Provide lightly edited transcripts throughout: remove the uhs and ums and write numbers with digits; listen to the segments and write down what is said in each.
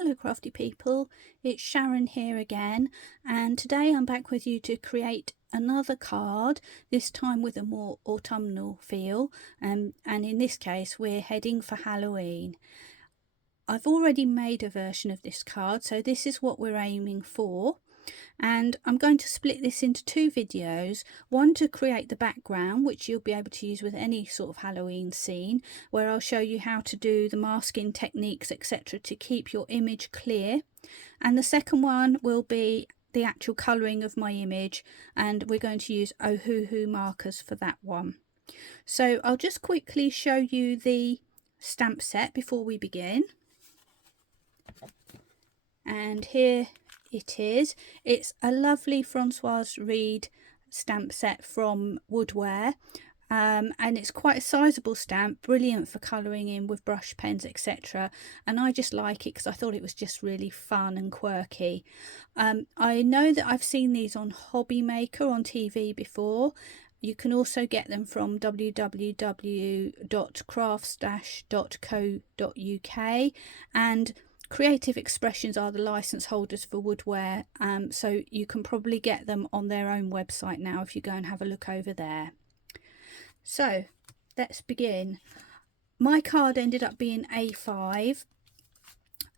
Hello crafty people, it's Sharon here again, and today I'm back with you to create another card, this time with a more autumnal feel, and in this case we're heading for Halloween. I've already made a version of this card, so this is what we're aiming for. And I'm going to split this into two videos, one to create the background, which you'll be able to use with any sort of Halloween scene, where I'll show you how to do the masking techniques, etc., to keep your image clear. And the second one will be the actual colouring of my image, and we're going to use Ohuhu markers for that one. So I'll just quickly show you the stamp set before we begin. And here it is. It's a lovely Françoise Reed stamp set from Woodware, and it's quite a sizable stamp, brilliant for colouring in with brush pens, etc. And I just like it because I thought it was just really fun and quirky. I know that I've seen these on Hobby Maker on TV before. You can also get them from www.crafts-.co.uk, and Creative Expressions are the license holders for Woodware, so you can probably get them on their own website now if you go and have a look over there. So let's begin. My card ended up being A5.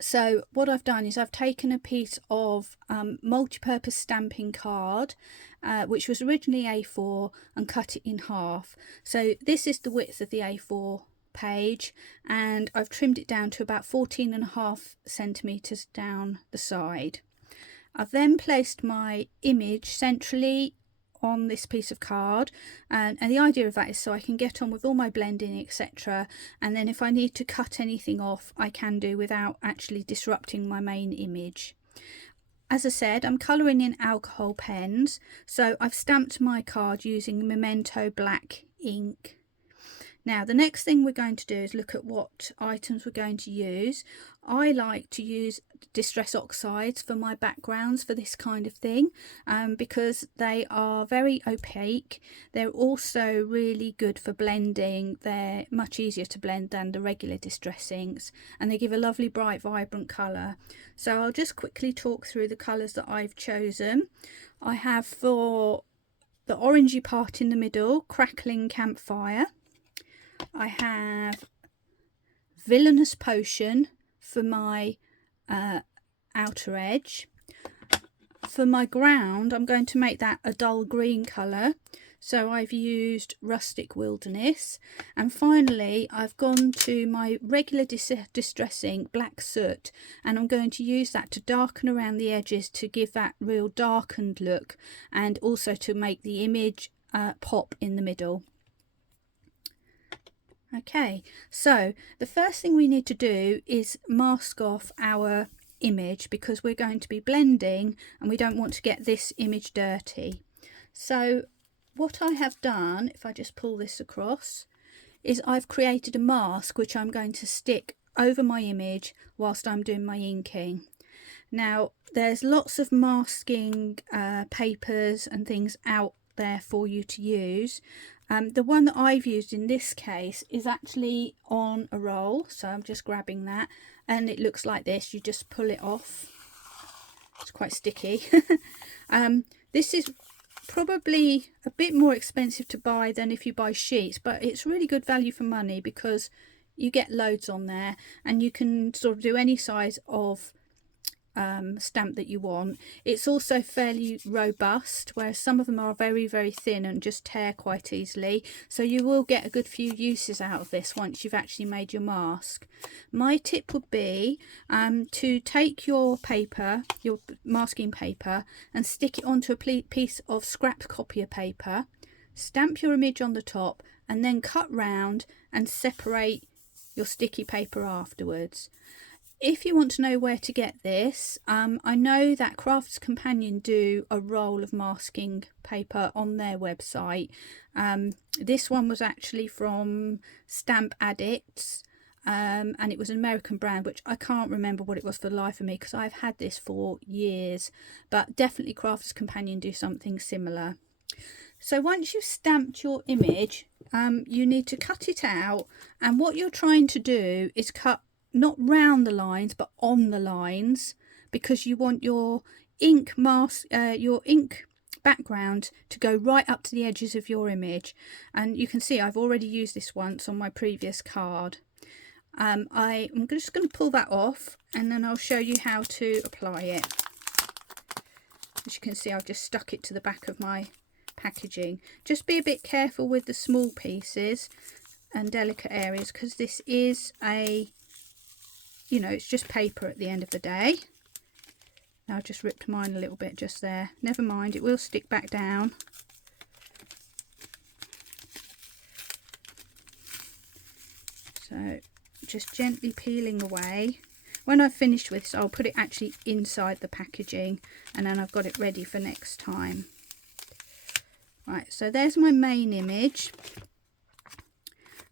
So what I've done is I've taken a piece of multi-purpose stamping card, which was originally A4, and cut it in half. So this is the width of the A4 page, and I've trimmed it down to about 14.5 centimeters down the side. I've then placed my image centrally on this piece of card, and the idea of that is so I can get on with all my blending, etc., and then if I need to cut anything off I can do without actually disrupting my main image. As I said, I'm colouring in alcohol pens, so I've stamped my card using Memento black ink. Now the next thing we're going to do is look at what items we're going to use. I like to use Distress Oxides for my backgrounds for this kind of thing, because they are very opaque. They're also really good for blending. They're much easier to blend than the regular Distress inks, and they give a lovely bright vibrant colour. So I'll just quickly talk through the colours that I've chosen. I have, for the orangey part in the middle, Crackling Campfire. I have Villainous Potion for my outer edge. For my ground, I'm going to make that a dull green colour, so I've used Rustic Wilderness. And finally I've gone to my regular Distress ink, Black Soot, and I'm going to use that to darken around the edges to give that real darkened look, and also to make the image pop in the middle. Okay, so the first thing we need to do is mask off our image, because we're going to be blending and we don't want to get this image dirty. So what I have done, if I just pull this across, is I've created a mask which I'm going to stick over my image whilst I'm doing my inking. Now there's lots of masking papers and things out there for you to use. The one that I've used in this case is actually on a roll, so I'm just grabbing that, and it looks like this. You just pull it off. It's quite sticky. This is probably a bit more expensive to buy than if you buy sheets, but it's really good value for money because you get loads on there, and you can sort of do any size of stamp that you want. It's also fairly robust, whereas some of them are very thin and just tear quite easily, so you will get a good few uses out of this once you've actually made your mask. My tip would be to take your paper, your masking paper, and stick it onto a piece of scrap copier paper, stamp your image on the top, and then cut round and separate your sticky paper afterwards. If you want to know where to get this, I know that Crafts Companion do a roll of masking paper on their website. This one was actually from Stamp Addicts, and it was an American brand, which I can't remember what it was for the life of me because I've had this for years, but definitely Crafts Companion do something similar. So once you've stamped your image, you need to cut it out, and what you're trying to do is cut not round the lines but on the lines, because you want your ink mask, your ink background to go right up to the edges of your image. And you can see I've already used this once on my previous card. I'm just going to pull that off and then I'll show you how to apply it. As you can see, I've just stuck it to the back of my packaging. Just be a bit careful with the small pieces and delicate areas, because this is a, you know, it's just paper at the end of the day. Now I've just ripped mine a little bit just there. Never mind, it will stick back down. So just gently peeling away. When I've finished with this, I'll put it actually inside the packaging, and then I've got it ready for next time. Right, so there's my main image.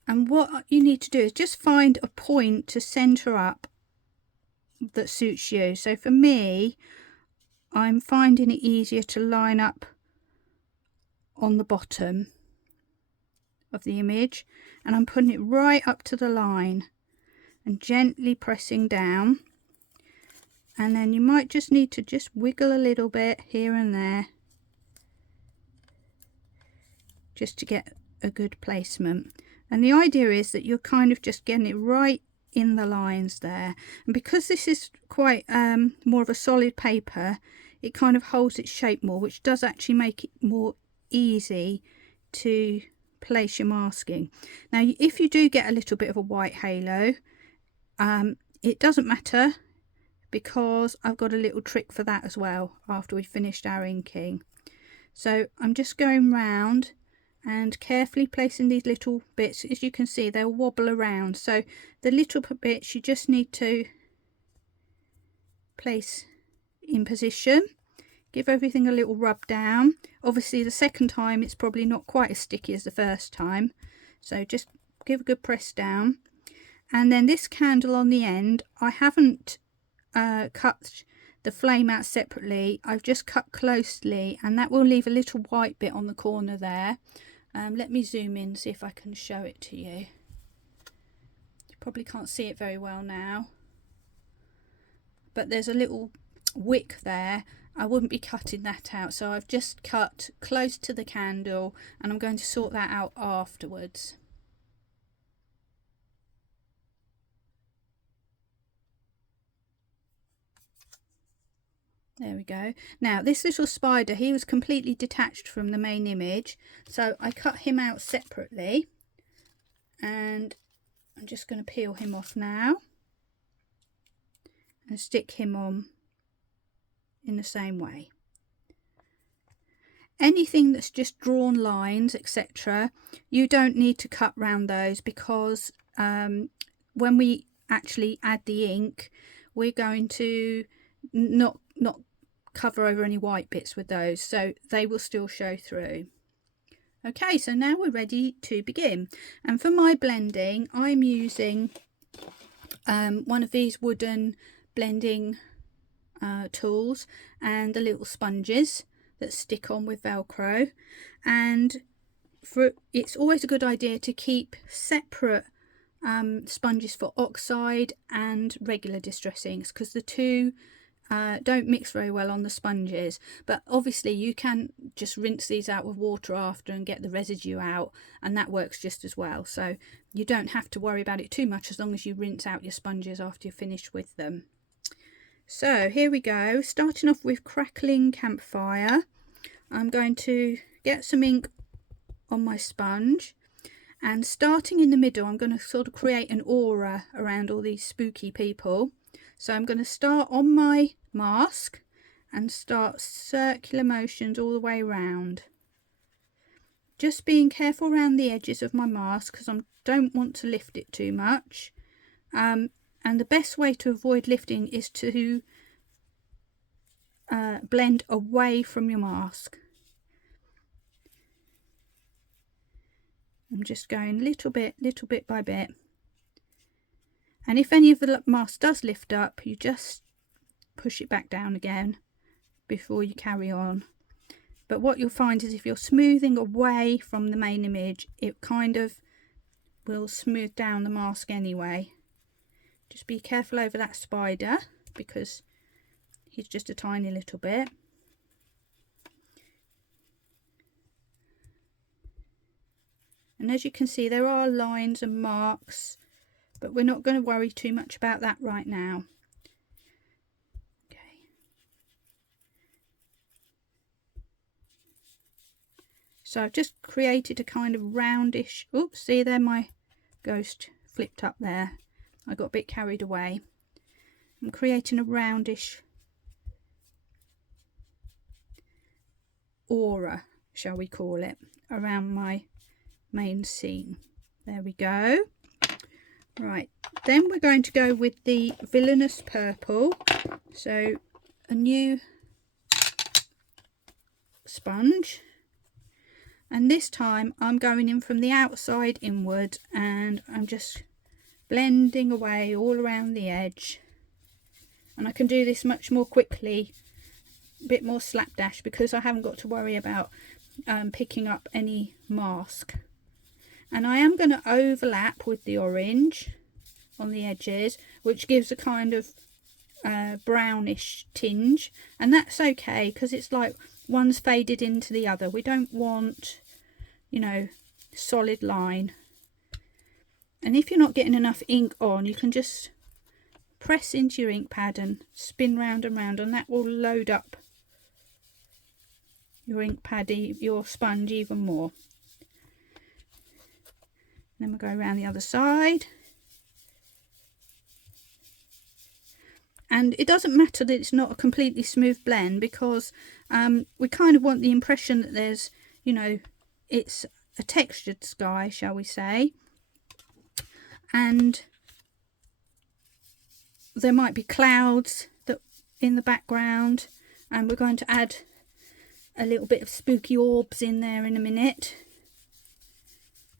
And what you need to do is just find a point to centre up that suits you. So for me, I'm finding it easier to line up on the bottom of the image, and I'm putting it right up to the line and gently pressing down. And then you might just need to just wiggle a little bit here and there just to get a good placement. And the idea is that you're kind of just getting it right in the lines there. And because this is quite more of a solid paper, it kind of holds its shape more, which does actually make it more easy to place your masking. Now if you do get a little bit of a white halo, it doesn't matter, because I've got a little trick for that as well after we've finished our inking. So I'm just going round and carefully placing these little bits. As you can see, they'll wobble around, so the little bits you just need to place in position. Give everything a little rub down. Obviously the second time it's probably not quite as sticky as the first time, so just give a good press down. And then this candle on the end, I haven't cut the flame out separately, I've just cut closely, and that will leave a little white bit on the corner there. Let me zoom in, see if I can show it to you. You probably can't see it very well now, but there's a little wick there. I wouldn't be cutting that out, so I've just cut close to the candle, and I'm going to sort that out afterwards. There we go. Now this little spider, he was completely detached from the main image, so I cut him out separately, and I'm just going to peel him off now and stick him on in the same way. Anything that's just drawn lines, etc., you don't need to cut round those, because when we actually add the ink, we're going to not cover over any white bits with those, so they will still show through. Okay, so now we're ready to begin, and for my blending I'm using one of these wooden blending tools and the little sponges that stick on with Velcro. And it's always a good idea to keep separate sponges for oxide and regular distress inks, because the two don't mix very well on the sponges. But obviously you can just rinse these out with water after and get the residue out, and that works just as well. So you don't have to worry about it too much as long as you rinse out your sponges after you're finished with them. So here we go, starting off with Crackling Campfire. I'm going to get some ink on my sponge, and starting in the middle I'm going to sort of create an aura around all these spooky people. So I'm going to start on my mask and start circular motions all the way around. Just being careful around the edges of my mask, because I don't want to lift it too much. And the best way to avoid lifting is to blend away from your mask. I'm just going little bit by bit. And if any of the mask does lift up, you just push it back down again before you carry on. But what you'll find is if you're smoothing away from the main image, it kind of will smooth down the mask anyway. Just be careful over that spider because he's just a tiny little bit. And as you can see, there are lines and marks, but we're not going to worry too much about that right now. Okay. So I've just created a kind of roundish, oops, see there my ghost flipped up there. I got a bit carried away. I'm creating a roundish aura, shall we call it, around my main scene. There we go. Right, then we're going to go with the villainous purple. So a new sponge, and this time I'm going in from the outside inward, and I'm just blending away all around the edge. And I can do this much more quickly, a bit more slapdash, because I haven't got to worry about picking up any mask. And I am going to overlap with the orange on the edges, which gives a kind of brownish tinge, and that's okay because it's like one's faded into the other. We don't want, you know, solid line. And if you're not getting enough ink on, you can just press into your ink pad and spin round and round, and that will load up your ink pad, your sponge, even more. Then we'll go around the other side. And it doesn't matter that it's not a completely smooth blend, because we kind of want the impression that there's, you know, it's a textured sky, shall we say. And there might be clouds that in the background, and we're going to add a little bit of spooky orbs in there in a minute.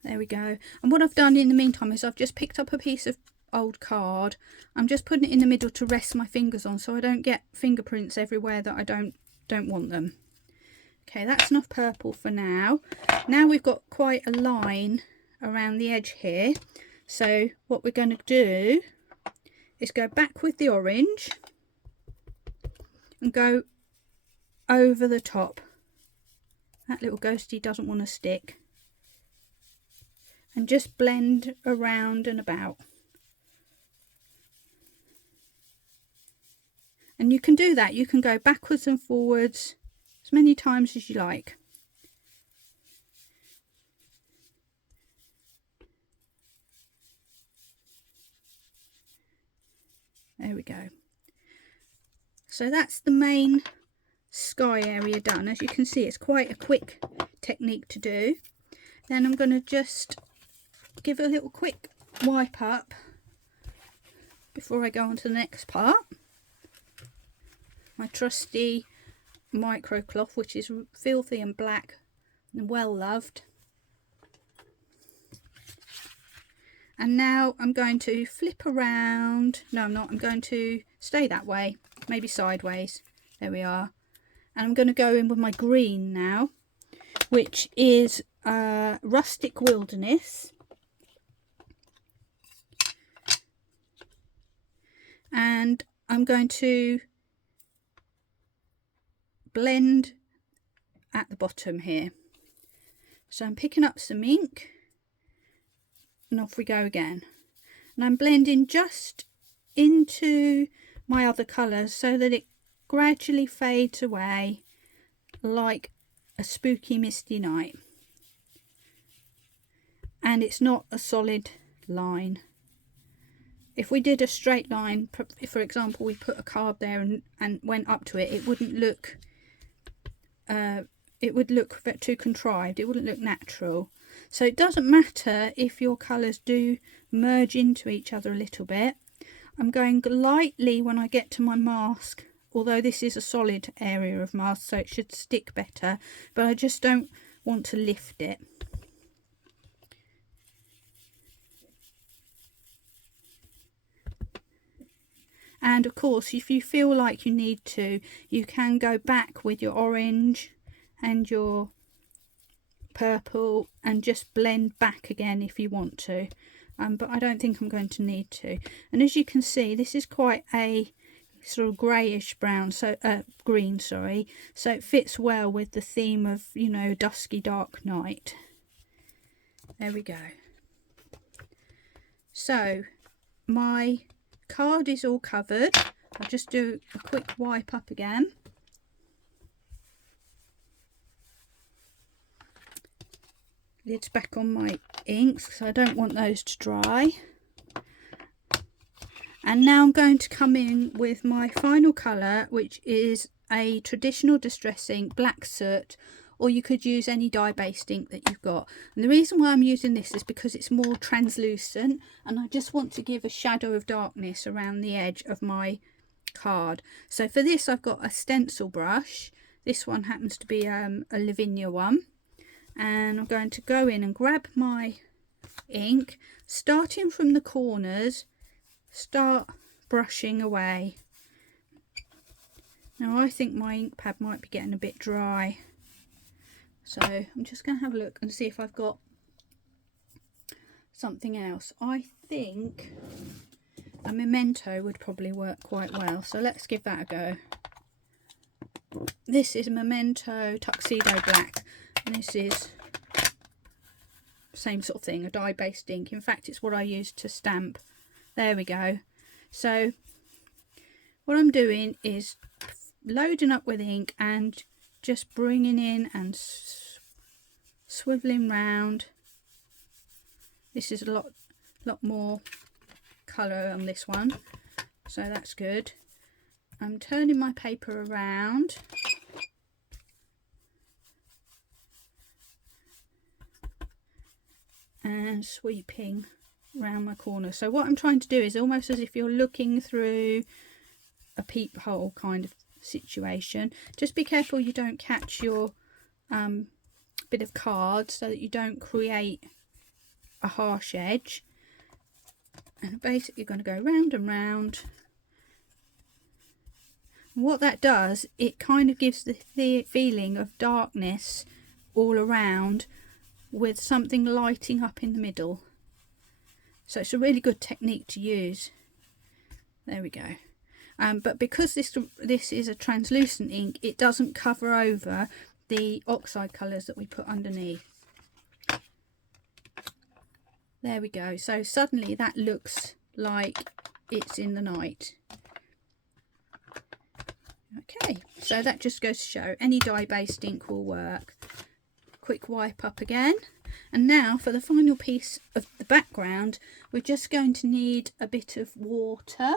There we go. And what I've done in the meantime is I've just picked up a piece of old card. I'm just putting it in the middle to rest my fingers on, so I don't get fingerprints everywhere that I don't want them. Okay, that's enough purple for now. Now we've got quite a line around the edge here. So what we're going to do is go back with the orange and go over the top. That little ghosty doesn't want to stick. And just blend around and about. And you can do that. You can go backwards and forwards as many times as you like. There we go. So that's the main sky area done. As you can see, it's quite a quick technique to do. Then I'm going to just give it a little quick wipe up before I go on to the next part. My trusty micro cloth, which is filthy and black and well loved. And now I'm going to flip around. No, I'm not. I'm going to stay that way, maybe sideways. There we are. And I'm going to go in with my green now, which is Rustic Wilderness. And I'm going to blend at the bottom here. So I'm picking up some ink and off we go again. And I'm blending just into my other colours so that it gradually fades away like a spooky misty night. And it's not a solid line. If we did a straight line, for example, we put a card there and went up to it, it wouldn't look too contrived. It wouldn't look natural. So it doesn't matter if your colours do merge into each other a little bit. I'm going lightly when I get to my mask, although this is a solid area of mask, so it should stick better, but I just don't want to lift it. And of course, if you feel like you need to, you can go back with your orange and your purple and just blend back again if you want to. but I don't think I'm going to need to. And as you can see, this is quite a sort of greyish brown, so green, sorry, so it fits well with the theme of, you know, dusky dark night. There we go. So my card is all covered. I'll just do a quick wipe up again. Lid's back on my inks because I don't want those to dry. And now I'm going to come in with my final colour, which is a traditional Distress ink, black soot, or you could use any dye-based ink that you've got. And the reason why I'm using this is because it's more translucent, and I just want to give a shadow of darkness around the edge of my card. So for this, I've got a stencil brush. This one happens to be a Lavinia one. And I'm going to go in and grab my ink, starting from the corners, start brushing away. Now I think my ink pad might be getting a bit dry, so I'm just going to have a look and see if I've got something else. I think a memento would probably work quite well, so let's give that a go. This is a memento tuxedo black, and this is same sort of thing, a dye based ink. In fact, it's what I use to stamp. There we go. So what I'm doing is loading up with ink and just bringing in and swiveling round. This is a lot more colour on this one, so that's good. I'm turning my paper around and sweeping around my corner. So what I'm trying to do is almost as if you're looking through a peephole kind of situation. Just be careful you don't catch your bit of card so that you don't create a harsh edge. And basically you're going to go round and round. And what that does, it kind of gives the feeling of darkness all around with something lighting up in the middle. So it's a really good technique to use. There we go. But because this is a translucent ink, it doesn't cover over the oxide colours that we put underneath. There we go. So suddenly that looks like it's in the night. Okay, so that just goes to show any dye-based ink will work. Quick wipe up again. And now for the final piece of the background, we're just going to need a bit of water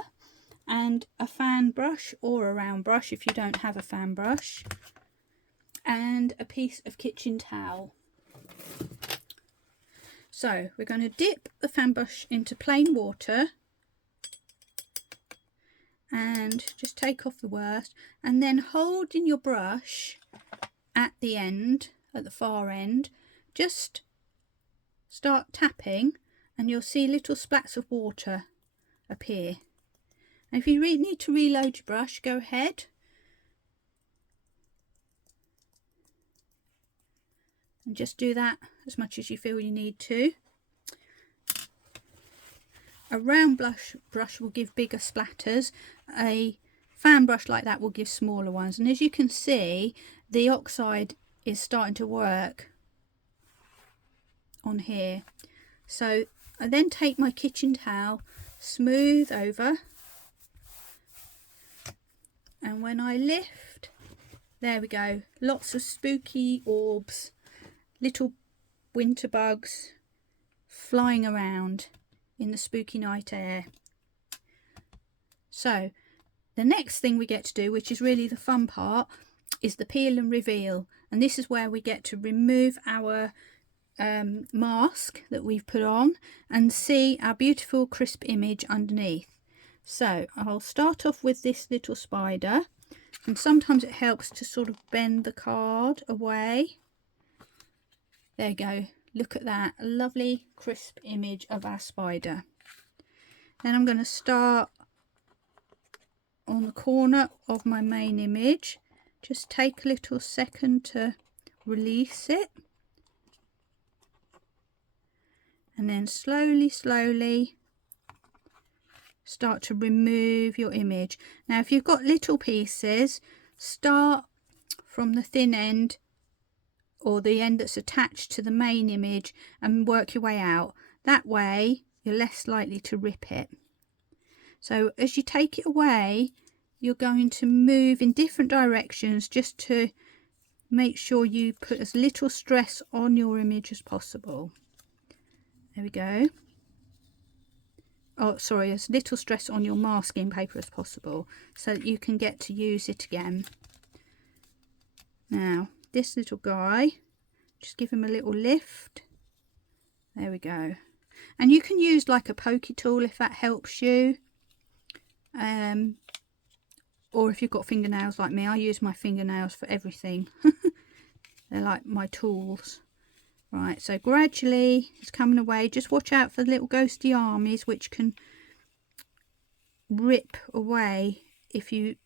and a fan brush or a round brush if you don't have a fan brush, and a piece of kitchen towel. So we're going to dip the fan brush into plain water and just take off the worst, and then holding your brush at the end, at the far end, just start tapping and you'll see little splats of water appear. And if you need to reload your brush, go ahead. And just do that as much as you feel you need to. A round brush will give bigger splatters. A fan brush like that will give smaller ones. And as you can see, the oxide is starting to work on here. So I then take my kitchen towel, smooth over, and when I lift, there we go, lots of spooky orbs, little winter bugs flying around in the spooky night air. So the next thing we get to do, which is really the fun part, is the peel and reveal, and this is where we get to remove our mask that we've put on and see our beautiful crisp image underneath. So I'll start off with this little spider, and sometimes it helps to sort of bend the card away. There you go, look at that lovely crisp image of our spider. Then I'm going to start on the corner of my main image, just take a little second to release it. and then slowly start to remove your image. Now if you've got little pieces, start from the thin end or the end that's attached to the main image and work your way out. That way you're less likely to rip it. So as you take it away, you're going to move in different directions just to make sure you put as little stress on your image as possible. There we go. Oh, sorry, as little stress on your masking paper as possible so that you can get to use it again. Now, this little guy, just give him a little lift. There we go. And you can use like a pokey tool if that helps you. Or if you've got fingernails like me, I use my fingernails for everything. They're like my tools. Right, so gradually it's coming away. Just watch out for the little ghosty armies which can rip away if you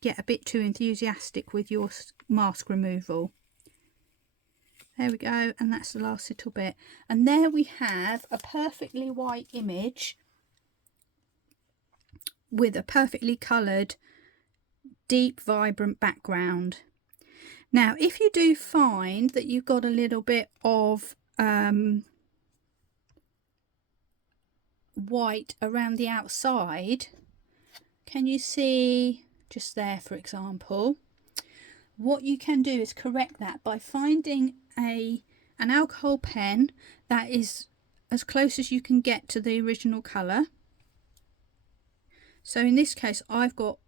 get a bit too enthusiastic with your mask removal. There we go, and that's the last little bit. And there we have a perfectly white image with a perfectly coloured, deep, vibrant background. Now, if you do find that you've got a little bit of white around the outside, can you see just there, for example? What you can do is correct that by finding an alcohol pen that is as close as you can get to the original colour. So in this case, I've got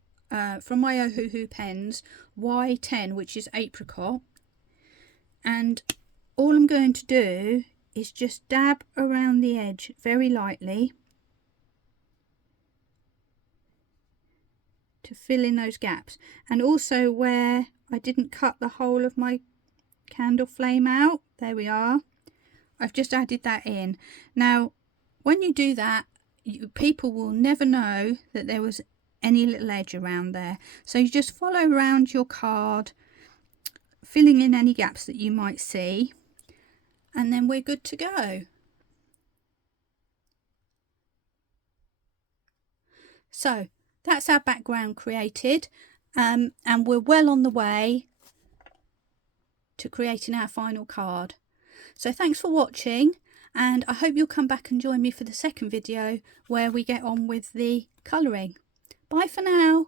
from my Ohuhu pens Y10, which is apricot, and all I'm going to do is just dab around the edge very lightly to fill in those gaps, and also where I didn't cut the whole of my candle flame out, there we are, I've just added that in. Now when you do that, people will never know that there was any little edge around there. So you just follow around your card, filling in any gaps that you might see, and then we're good to go. So that's our background created, and we're well on the way to creating our final card. So thanks for watching, and I hope you'll come back and join me for the second video where we get on with the colouring. Bye for now.